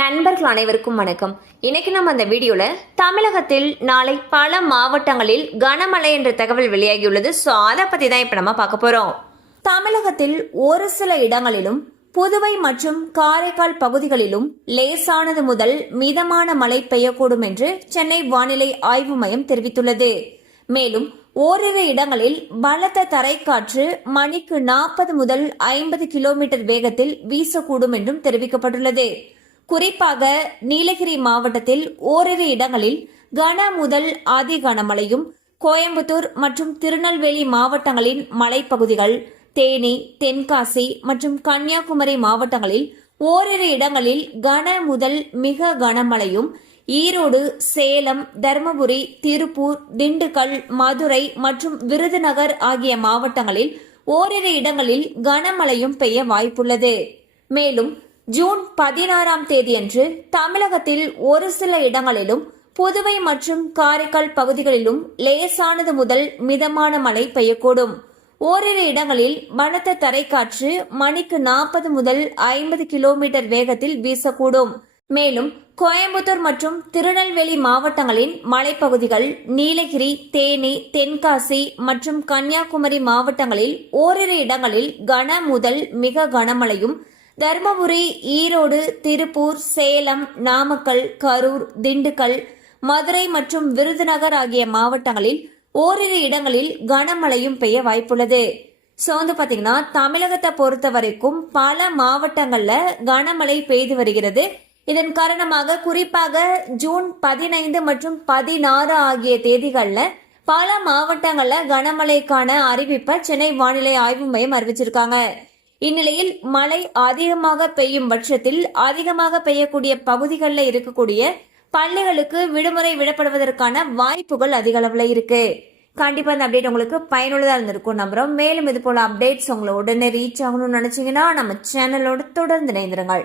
நண்பர்கள் அனைவருக்கும் வணக்கம். இன்னைக்கு நம்ம அந்த வீடியோல தமிழகத்தில் நாளை பல மாவட்டங்களில் கனமழை என்ற தகவல் வெளியாகியுள்ளது. ஸோ அதை பத்தி தான் இப்ப நம்ம பார்க்க போறோம். தமிழகத்தில் ஒரு சில இடங்களிலும் புதுவை மற்றும் காரைக்கால் பகுதிகளிலும் லேசானது முதல் மிதமான மழை பெய்யக்கூடும் என்று சென்னை வானிலை ஆய்வு மையம் தெரிவித்துள்ளது. மேலும் ஓரிரு இடங்களில் பலத்த தரைக்காற்று மணிக்கு 40 முதல் 50 கிலோமீட்டர் வேகத்தில் வீசக்கூடும் என்றும் தெரிவிக்கப்பட்டுள்ளது. குறிப்பாக நீலகிரி மாவட்டத்தில் ஓரிரு இடங்களில் கன முதல் அதி கனமழையும், கோயம்புத்தூர் மற்றும் திருநெல்வேலி மாவட்டங்களின் மலைப்பகுதிகள், தேனி, தென்காசி மற்றும் கன்னியாகுமரி மாவட்டங்களில் ஓரிரு இடங்களில் கன முதல் மிக கனமழையும், ஈரோடு, சேலம், தருமபுரி, திருப்பூர், திண்டுக்கல், மதுரை மற்றும் விருதுநகர் ஆகிய மாவட்டங்களில் ஓரிரு இடங்களில் கனமழையும் பெய்ய வாய்ப்புள்ளது. மேலும் ஜூன் 16ஆம் தேதியன்று தமிழகத்தில் ஒரு சில இடங்களிலும் புதுவை மற்றும் காரைக்கால் பகுதிகளிலும் லேசானது முதல் மிதமான மழை பெய்யக்கூடும். ஓரிரு இடங்களில் பலத்த தரைக்காற்று மணிக்கு 40 முதல் 50 கிலோமீட்டர் வேகத்தில் வீசக்கூடும். மேலும் கோயம்புத்தூர் மற்றும் திருநெல்வேலி மாவட்டங்களின் மலைப்பகுதிகள், நீலகிரி, தேனி, தென்காசி மற்றும் கன்னியாகுமரி மாவட்டங்களில் ஓரிரு இடங்களில் கன முதல் மிக கனமழையும், தருமபுரி, ஈரோடு, திருப்பூர், சேலம், நாமக்கல், கரூர், திண்டுக்கல், மதுரை மற்றும் விருதுநகர் ஆகிய மாவட்டங்களில் ஓரிரு இடங்களில் கனமழையும் பெய்ய வாய்ப்புள்ளது. ஸோ பாத்தீங்கன்னா தமிழகத்தை பொறுத்த வரைக்கும் பல மாவட்டங்கள்ல கனமழை பெய்து வருகிறது. இதன் காரணமாக குறிப்பாக ஜூன் 15 மற்றும் 16 ஆகிய தேதிகள்ல பல மாவட்டங்கள்ல கனமழைக்கான அறிவிப்பை சென்னை வானிலை ஆய்வு மையம் அறிவிச்சிருக்காங்க. இந்நிலையில் மழை அதிகமாக பெய்யும் பட்சத்தில் அதிகமாக பெய்யக்கூடிய பகுதிகளில் இருக்கக்கூடிய பள்ளிகளுக்கு விடுமுறை விடப்படுவதற்கான வாய்ப்புகள் அதிக அளவில் இருக்கு. கண்டிப்பா இந்த அப்டேட் உங்களுக்கு பயனுள்ளதா இருந்திருக்கும் நம்புறோம். மேலும் இது போல அப்டேட்ஸ் உங்களை உடனே ரீச் ஆகணும்னு நினைச்சீங்கன்னா நம்ம சேனலோடு தொடர்ந்து இணைந்திருங்கள்.